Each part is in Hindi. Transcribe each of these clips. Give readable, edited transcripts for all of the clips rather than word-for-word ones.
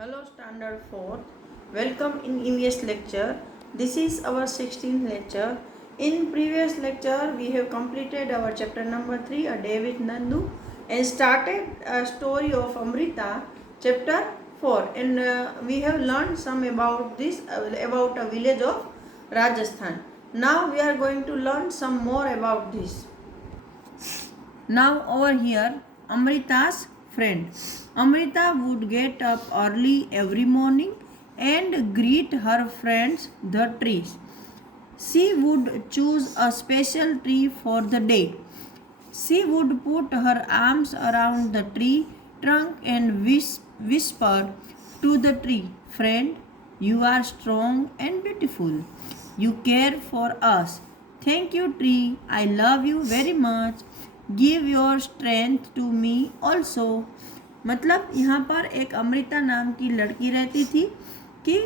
Hello Standard 4. Welcome in EVS lecture. This is our 16th lecture. In previous lecture we have completed our chapter number 3, A Day with Nandu, and started a story of Amrita, chapter 4, and we have learned some about this about a village of Rajasthan. Now we are going to learn some more about this. Now over here, Amrita's friend. Amrita would get up early every morning and greet her friends, the trees. She would choose a special tree for the day. She would put her arms around the tree trunk and whisper to the tree, "Friend, you are strong and beautiful. You care for us. Thank you, tree. I love you very much. Give your strength to me also." मतलब यहाँ पर एक अमृता नाम की लड़की रहती थी कि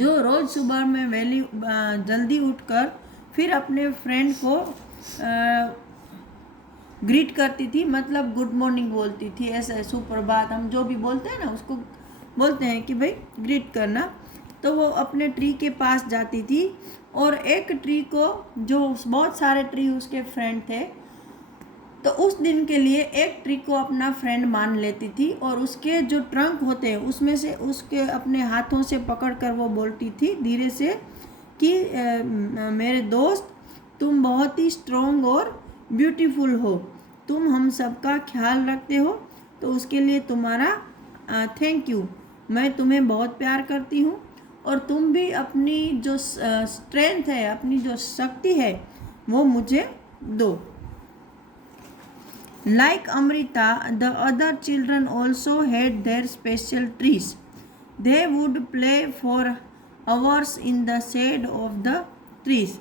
जो रोज़ सुबह में जल्दी उठकर फिर अपने फ्रेंड को ग्रीट करती थी, मतलब गुड मॉर्निंग बोलती थी, ऐसा सुप्रभात हम जो भी बोलते हैं ना उसको बोलते हैं कि भाई ग्रीट करना। तो वो अपने ट्री के पास जाती थी और एक ट्री को, जो बहुत सारे ट्री उसके फ्रेंड थे, तो उस दिन के लिए एक ट्री को अपना फ्रेंड मान लेती थी और उसके जो ट्रंक होते हैं उसमें से उसके अपने हाथों से पकड़कर वो बोलती थी धीरे से कि मेरे दोस्त, तुम बहुत ही स्ट्रॉन्ग और ब्यूटीफुल हो, तुम हम सबका ख्याल रखते हो, तो उसके लिए तुम्हारा थैंक यू। मैं तुम्हें बहुत प्यार करती हूँ और तुम भी अपनी जो स्ट्रेंथ है, अपनी जो शक्ति है वो मुझे दो। Like Amrita, the other children also had their special trees. They would play for hours in the shade of the trees.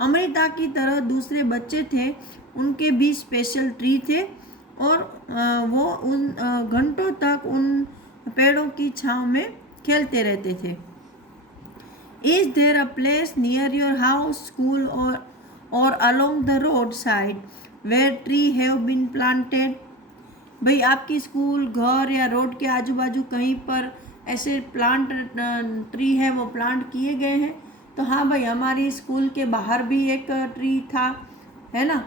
Amrita की तरह दूसरे बच्चे थे, उनके भी स्पेशल ट्री थे और वो उन घंटों तक उन पेड़ों की छांव में खेलते रहते थे। Is there a place near your house, school or along the roadside where tree have been planted? भाई आपकी स्कूल, घर या रोड के आजू बाजू कहीं पर ऐसे ट्री है वो प्लांट किए गए हैं? तो हाँ भाई, हमारी स्कूल के बाहर भी एक ट्री था, है ना,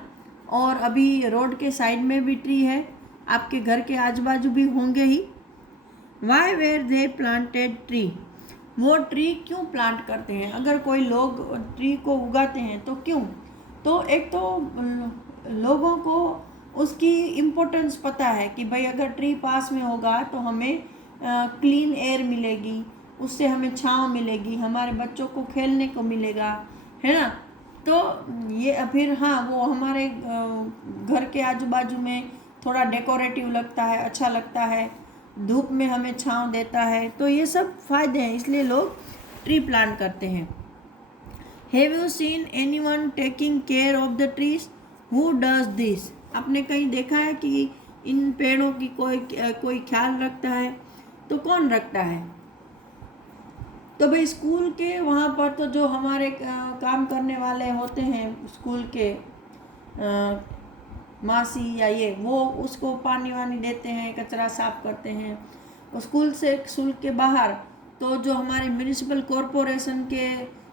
और अभी रोड के साइड में भी ट्री है, आपके घर के आजू बाजू भी होंगे ही। Why were they planted tree? वो ट्री क्यों प्लांट करते हैं? अगर कोई लोग ट्री को उगाते हैं तो क्यों? तो एक तो लोगों को उसकी इम्पोर्टेंस पता है कि भाई अगर ट्री पास में होगा तो हमें क्लीन एयर मिलेगी, उससे हमें छांव मिलेगी, हमारे बच्चों को खेलने को मिलेगा, है ना। तो ये फिर हाँ, वो हमारे घर के आजू बाजू में थोड़ा डेकोरेटिव लगता है, अच्छा लगता है, धूप में हमें छांव देता है, तो ये सब फायदे हैं, इसलिए लोग ट्री प्लांट करते हैं। Have you scene anyone taking care of the trees? Who does this? आपने कहीं देखा है कि इन पेड़ों की कोई ख्याल रखता है? तो कौन रखता है? तो भाई स्कूल के वहाँ पर तो जो हमारे काम करने वाले होते हैं स्कूल के, मासी या ये, वो उसको पानी वानी देते हैं, कचरा साफ करते हैं। स्कूल के बाहर तो जो हमारे म्यूनिसिपल कॉरपोरेशन के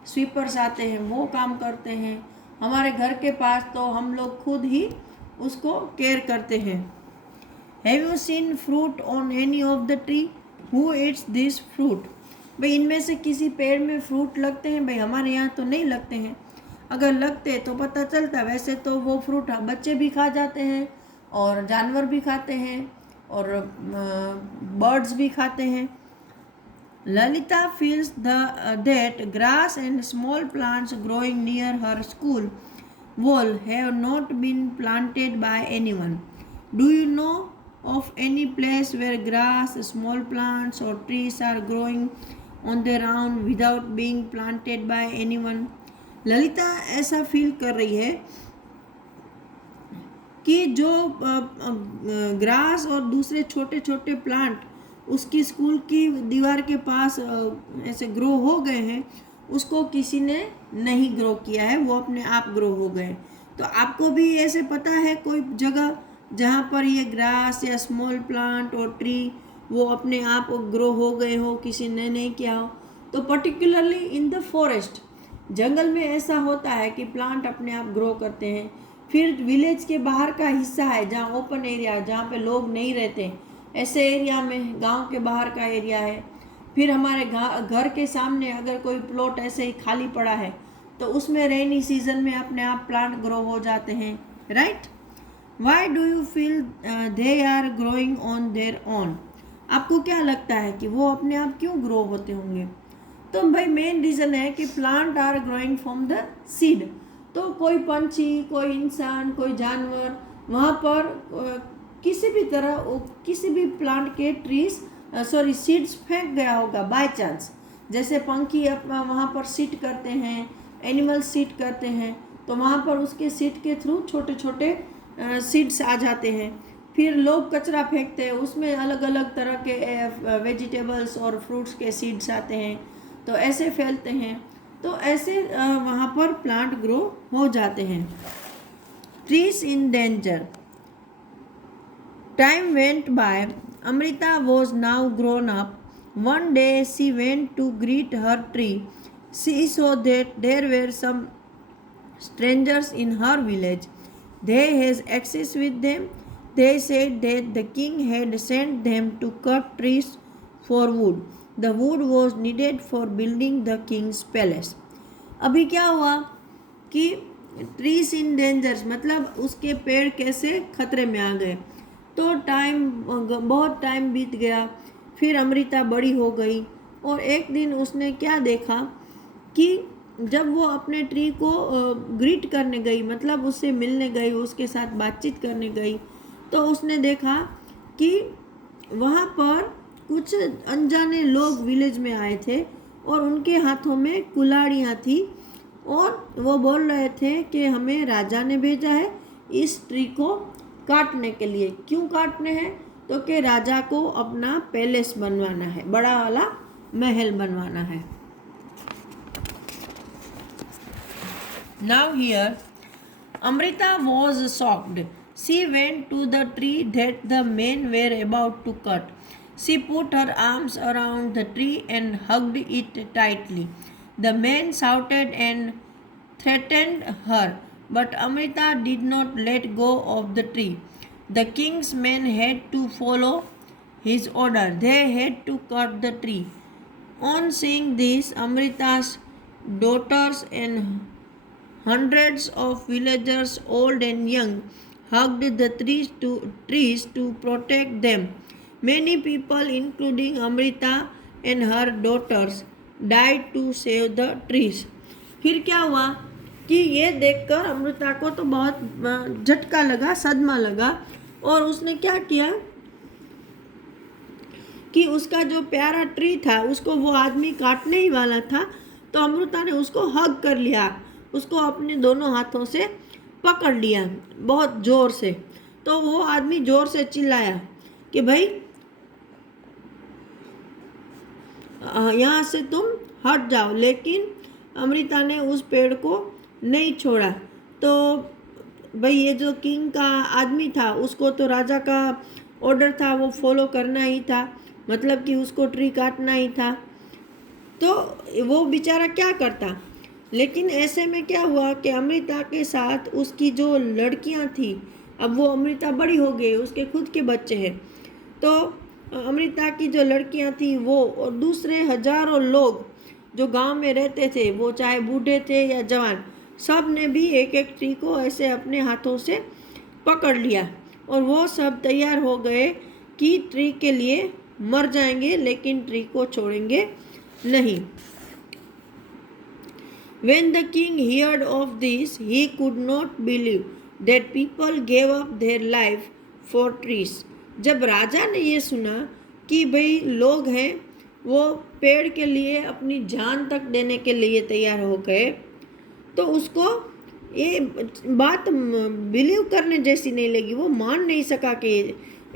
स्वीपर्स आते हैं वो काम करते हैं। हमारे घर के पास तो हम लोग खुद ही उसको केयर करते हैं। Have you scene fruit on any of the tree? Who Yeats this fruit? भाई इनमें से किसी पेड़ में फ्रूट लगते हैं? भाई हमारे यहाँ तो नहीं लगते हैं, अगर लगते तो पता चलता। वैसे तो वो फ्रूट बच्चे भी खा जाते हैं और जानवर भी खाते हैं और बर्ड्स भी खाते हैं। Lalita feels that grass and small plants growing near her school wall have not been planted by anyone. Do you know of any place where grass, small plants or trees are growing on their own without being planted by anyone? Lalita ऐसा फील कर रही है कि जो ग्रास और दूसरे छोटे छोटे प्लांट उसकी स्कूल की दीवार के पास ऐसे ग्रो हो गए हैं, उसको किसी ने नहीं ग्रो किया है, वो अपने आप ग्रो हो गए। तो आपको भी ऐसे पता है कोई जगह जहाँ पर ये ग्रास या स्मॉल प्लांट और ट्री वो अपने आप ग्रो हो गए हो, किसी ने नहीं किया हो। तो पर्टिकुलरली इन द फॉरेस्ट, जंगल में ऐसा होता है कि प्लांट अपने आप ग्रो करते हैं। फिर विलेज के बाहर का हिस्सा है जहाँ ओपन एरिया, जहाँ पे लोग नहीं रहते, ऐसे एरिया में, गांव के बाहर का एरिया है। फिर हमारे घर के सामने अगर कोई प्लॉट ऐसे ही खाली पड़ा है तो उसमें रेनी सीजन में अपने आप प्लांट ग्रो हो जाते हैं, right. Why do you feel they are growing on their own? आपको क्या लगता है कि वो अपने आप क्यों ग्रो होते होंगे? तो भाई मेन रीज़न है कि plant are growing from the seed. तो कोई पंछी, कोई इंसान, कोई जानवर वहाँ पर किसी भी तरह किसी भी प्लांट के ट्रीज सीड्स फेंक गया होगा बाय चांस। जैसे पंखी अपना वहाँ पर सीट करते हैं, एनिमल सीट करते हैं, तो वहाँ पर उसके सीट के थ्रू छोटे छोटे सीड्स आ जाते हैं। फिर लोग कचरा फेंकते हैं, उसमें अलग अलग तरह के वेजिटेबल्स और फ्रूट्स के सीड्स आते हैं, तो ऐसे फैलते हैं। तो ऐसे वहाँ पर प्लांट ग्रो हो जाते हैं। Trees in danger. Time went by. Amrita was now grown up. One day she went to greet her tree. She saw that there were some strangers in her village. They had access with them. They said that the king had sent them to cut trees for wood. The wood was needed for building the king's palace. अभी क्या हुआ कि ट्रीज इन डेंजर्स मतलब उसके पेड़ कैसे खतरे में आ गए। तो बहुत टाइम बीत गया। फिर अमृता बड़ी हो गई और एक दिन उसने क्या देखा कि जब वो अपने ट्री को ग्रीट करने गई, मतलब उससे मिलने गई, उसके साथ बातचीत करने गई, तो उसने देखा कि वहाँ पर कुछ अनजाने लोग विलेज में आए थे और उनके हाथों में कुल्हाड़ियाँ थी और वो बोल रहे थे कि हमें राजा ने भेजा है इस ट्री को काटने के लिए। क्यों काटने हैं? तो कि राजा को अपना पैलेस बनवाना है, बड़ा वाला महल बनवाना है। Now here, Amrita was shocked. She went to the tree that the men were about to cut. She put her arms around the tree and hugged it tightly. The men shouted and threatened her, but Amrita did not let go of the tree. The king's men had to follow his order. They had to cut the tree. On seeing this, Amrita's daughters and hundreds of villagers, old and young, hugged the trees to protect them. Many people, including Amrita and her daughters, died to save the trees. फिर क्या हुआ कि ये देखकर अमृता को तो बहुत झटका लगा, सदमा लगा, और उसने क्या किया कि उसका जो प्यारा ट्री था उसको वो आदमी काटने ही वाला था, तो अमृता ने उसको हग कर लिया, उसको अपने दोनों हाथों से पकड़ लिया बहुत ज़ोर से। तो वो आदमी ज़ोर से चिल्लाया कि भाई यहाँ से तुम हट जाओ, लेकिन अमृता ने उस पेड़ को नहीं छोड़ा। तो भाई ये जो किंग का आदमी था उसको तो राजा का ऑर्डर था, वो फॉलो करना ही था, मतलब कि उसको ट्री काटना ही था, तो वो बेचारा क्या करता। लेकिन ऐसे में क्या हुआ कि अमृता के साथ उसकी जो लड़कियां थी, अब वो अमृता बड़ी हो गई, उसके खुद के बच्चे हैं, तो अमृता की जो लड़कियां थी वो और दूसरे हजारों लोग जो गांव में रहते थे, वो चाहे बूढ़े थे या जवान, सब ने भी एक एक ट्री को ऐसे अपने हाथों से पकड़ लिया और वो सब तैयार हो गए कि ट्री के लिए मर जाएंगे लेकिन ट्री को छोड़ेंगे नहीं। When the king heard of this, he could not believe that people gave up their life for trees. जब राजा ने ये सुना कि भाई लोग हैं वो पेड़ के लिए अपनी जान तक देने के लिए तैयार हो गए, तो उसको ये बात बिलीव करने जैसी नहीं लगी, वो मान नहीं सका कि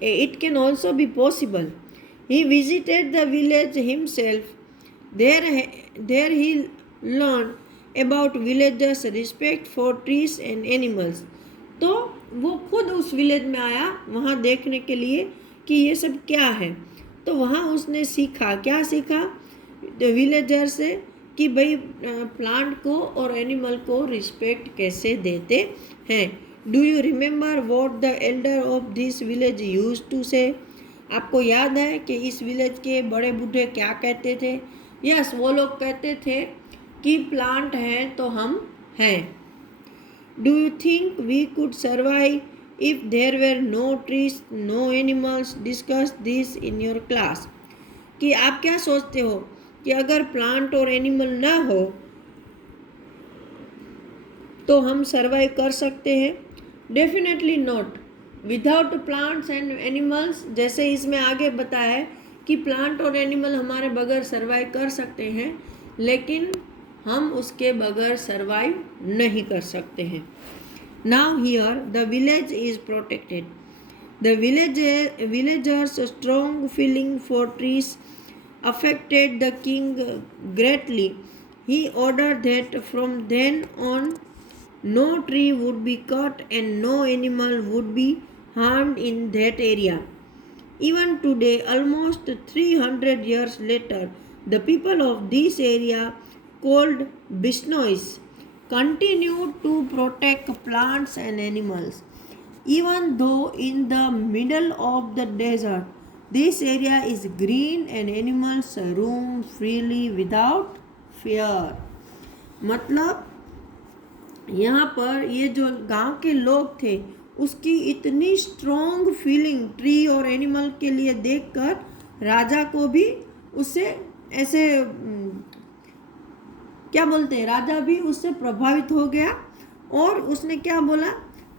it can also be possible. He visited the village himself. There he learned about villagers' respect for trees and animals. तो वो खुद उस विलेज में आया वहाँ देखने के लिए कि ये सब क्या है। तो वहाँ उसने सीखा, क्या सीखा विलेजर से, कि भाई प्लांट को और एनिमल को रिस्पेक्ट कैसे देते हैं। Do you remember what the elder of this village use to say? आपको याद है कि इस विलेज के बड़े बूढ़े क्या कहते थे? यस, वो लोग कहते थे कि प्लांट है तो हम हैं। Do you think we could survive if there were no trees, no animals? Discuss this in your class. कि आप क्या सोचते हो कि अगर प्लांट और एनिमल ना हो तो हम सर्वाइव कर सकते हैं? Definitely not. Without plants and animals, जैसे इसमें आगे बताया है कि प्लांट और एनिमल हमारे बगैर सर्वाइव कर सकते हैं, लेकिन हम उसके बगैर सर्वाइव नहीं कर सकते हैं। Now here the village is protected. The villagers' strong feeling for trees affected the king greatly. He ordered that from then on no tree would be cut and no animal would be harmed in that area. Even today, almost 300 years later, the people of this area, called Bishnois, continue to protect plants and animals. Even though in the middle of the desert, this area is green and animals roam freely without fear. मतलब यहाँ पर ये जो गांव के लोग थे उसकी इतनी स्ट्रॉन्ग फीलिंग ट्री और एनिमल के लिए देखकर राजा को भी उससे ऐसे क्या बोलते हैं, राजा भी उससे प्रभावित हो गया और उसने क्या बोला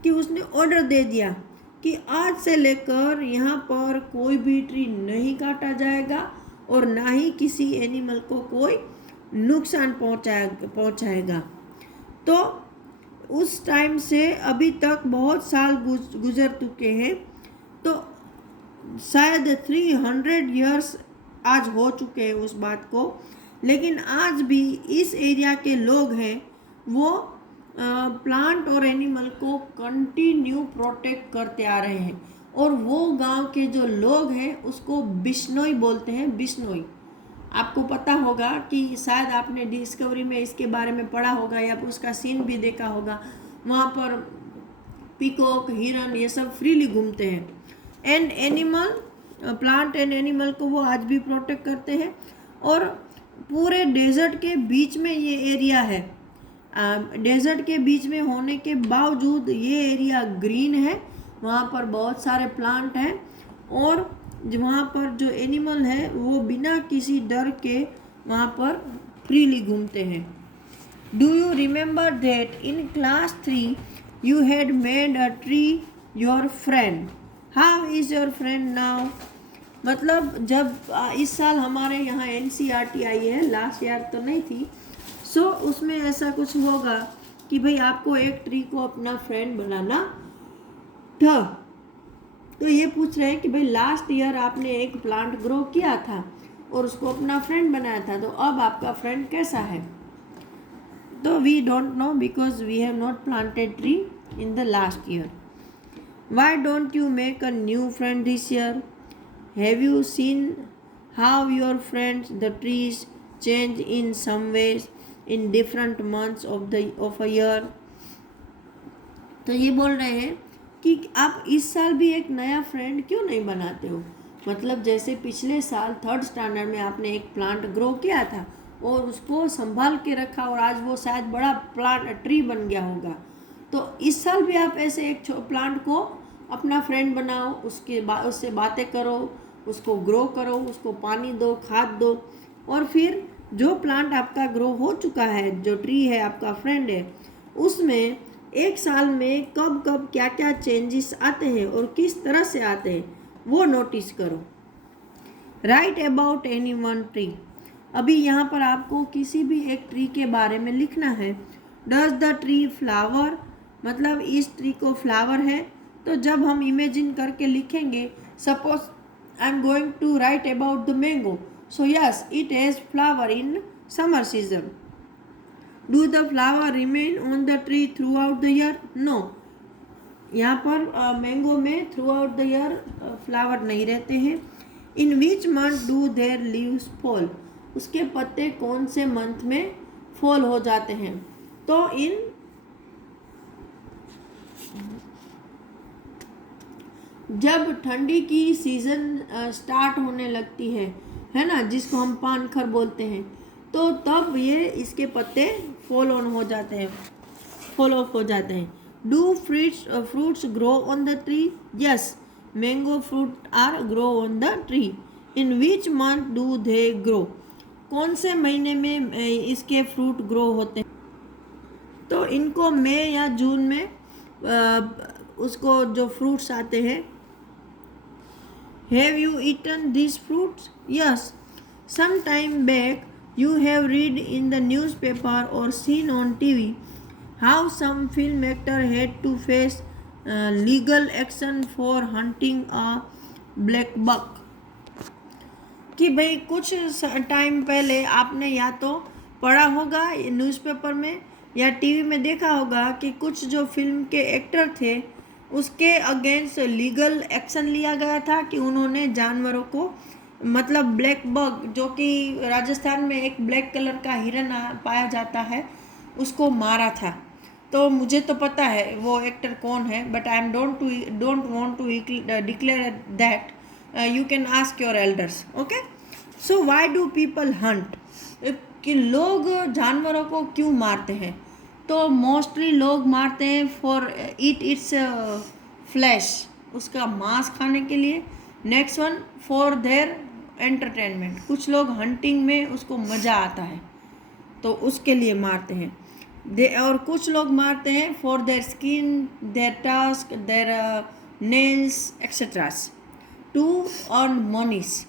कि उसने ऑर्डर दे दिया कि आज से लेकर यहाँ पर कोई भी ट्री नहीं काटा जाएगा और ना ही किसी एनिमल को कोई नुकसान पहुँचाएगा। तो उस टाइम से अभी तक बहुत साल गुजर चुके हैं, तो शायद 300 इयर्स आज हो चुके हैं उस बात को, लेकिन आज भी इस एरिया के लोग हैं वो प्लांट और एनिमल को कंटिन्यू प्रोटेक्ट करते आ रहे हैं। और वो गांव के जो लोग हैं उसको बिश्नोई बोलते हैं, बिश्नोई। आपको पता होगा कि शायद आपने डिस्कवरी में इसके बारे में पढ़ा होगा या उसका सीन भी देखा होगा। वहाँ पर पीकॉक, हिरन ये सब फ्रीली घूमते हैं। And animal, plant and animal को वो आज भी प्रोटेक्ट करते हैं। और पूरे डेजर्ट के बीच में ये एरिया है। डेजर्ट के बीच में होने के बावजूद ये एरिया ग्रीन है, वहाँ पर बहुत सारे प्लांट हैं और वहाँ पर जो एनिमल है वो बिना किसी डर के वहाँ पर फ्रीली घूमते हैं। Do you remember that in class 3 you had made a tree your friend? How is your friend now? मतलब जब इस साल हमारे यहाँ NCERT आई है, लास्ट ईयर तो नहीं थी, सो उसमें ऐसा कुछ होगा कि भाई आपको एक ट्री को अपना फ्रेंड बनाना था। तो ये पूछ रहे हैं कि भाई लास्ट ईयर आपने एक प्लांट ग्रो किया था और उसको अपना फ्रेंड बनाया था, तो अब आपका फ्रेंड कैसा है? तो we don't know because we have not planted tree in the last year. Why don't you make a new friend this year? Have you seen how your friends the trees change in some ways in different months of a year? तो ये बोल रहे हैं कि आप इस साल भी एक नया फ्रेंड क्यों नहीं बनाते हो? मतलब जैसे पिछले साल 3rd स्टैंडर्ड में आपने एक प्लांट ग्रो किया था और उसको संभाल के रखा और आज वो शायद बड़ा प्लांट ट्री बन गया होगा, तो इस साल भी आप ऐसे एक प्लांट को अपना फ्रेंड बनाओ, उससे बातें करो, उसको ग्रो करो, उसको पानी दो, खाद दो, और फिर जो प्लांट आपका ग्रो हो चुका है, जो ट्री है आपका फ्रेंड है, उसमें एक साल में कब कब क्या क्या चेंजेस आते हैं और किस तरह से आते हैं वो नोटिस करो। Right about any one tree. अभी यहाँ पर आपको किसी भी एक ट्री के बारे में लिखना है। Does the tree flower? मतलब इस ट्री को फ्लावर है, तो जब हम इमेजिन करके लिखेंगे, suppose I am going to write about the mango, so yes it has flower in summer season. Do the flower remain on the tree throughout the year? No. यहाँ पर मैंगो में throughout the year flower नहीं रहते हैं। In which month do their leaves fall, उसके पत्ते कौन से मंथ में फॉल हो जाते हैं? तो जब ठंडी की सीजन स्टार्ट होने लगती है ना, जिसको हम पानखर बोलते हैं, तो तब ये इसके पत्ते फॉल ऑफ हो जाते हैं। Do fruits grow on the tree? Yes, mango fruit are grow on the tree. In which month do they grow, कौन से महीने में इसके फ्रूट ग्रो होते हैं? तो इनको मई या जून में उसको जो फ्रूट्स आते हैं। Have you eaten this fruits? Yes, some time back you have read in the newspaper or seen on TV how some film actor had to face legal action for hunting a black buck। कि भाई कुछ टाइम पहले आपने या तो पढ़ा होगा न्यूज़पेपर में या टीवी में देखा होगा कि कुछ जो फिल्म के एक्टर थे उसके अगेंस्ट लीगल एक्शन लिया गया था कि उन्होंने जानवरों को, मतलब ब्लैक बग, जो कि राजस्थान में एक ब्लैक कलर का हिरन पाया जाता है, उसको मारा था। तो मुझे तो पता है वो एक्टर कौन है, but I am don't want to declare that. You can ask your elders. Okay, so why do people hunt, कि लोग जानवरों को क्यों मारते हैं? तो मोस्टली लोग मारते हैं फॉर ईट इट्स फ्लैश, उसका मांस खाने के लिए। Next one, for their entertainment, कुछ लोग हंटिंग में उसको मज़ा आता है तो उसके लिए मारते हैं। और कुछ लोग मारते हैं for their skin, their tusk, their nails etcetera, to earn moneys.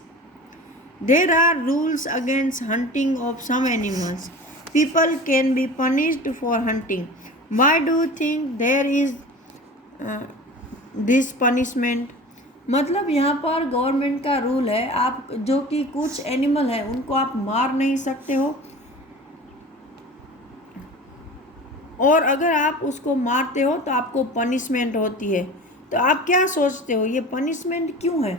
There are rules against hunting of some animals, people can be punished for hunting. Why do think there is this punishment? मतलब यहाँ पर गवर्नमेंट का रूल है, आप जो कि कुछ एनिमल है उनको आप मार नहीं सकते हो, और अगर आप उसको मारते हो तो आपको पनिशमेंट होती है। तो आप क्या सोचते हो ये पनिशमेंट क्यों है?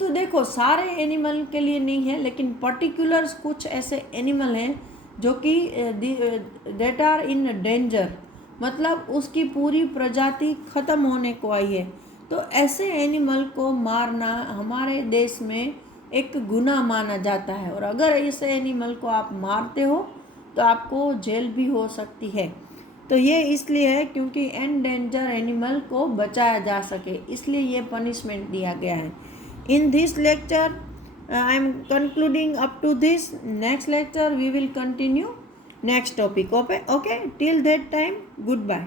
तो देखो, सारे एनिमल के लिए नहीं है, लेकिन पर्टिकुलर कुछ ऐसे एनिमल हैं जो कि दैट आर इन डेंजर, मतलब उसकी पूरी प्रजाति ख़त्म होने को आई है। तो ऐसे एनिमल को मारना हमारे देश में एक गुनाह माना जाता है, और अगर ऐसे एनिमल को आप मारते हो तो आपको जेल भी हो सकती है। तो ये इसलिए है क्योंकि एंडेंजर एनिमल को बचाया जा सके, इसलिए ये पनिशमेंट दिया गया है। In this lecture I am concluding up to this. Next lecture we will continue next topic. Okay, till that time, good bye.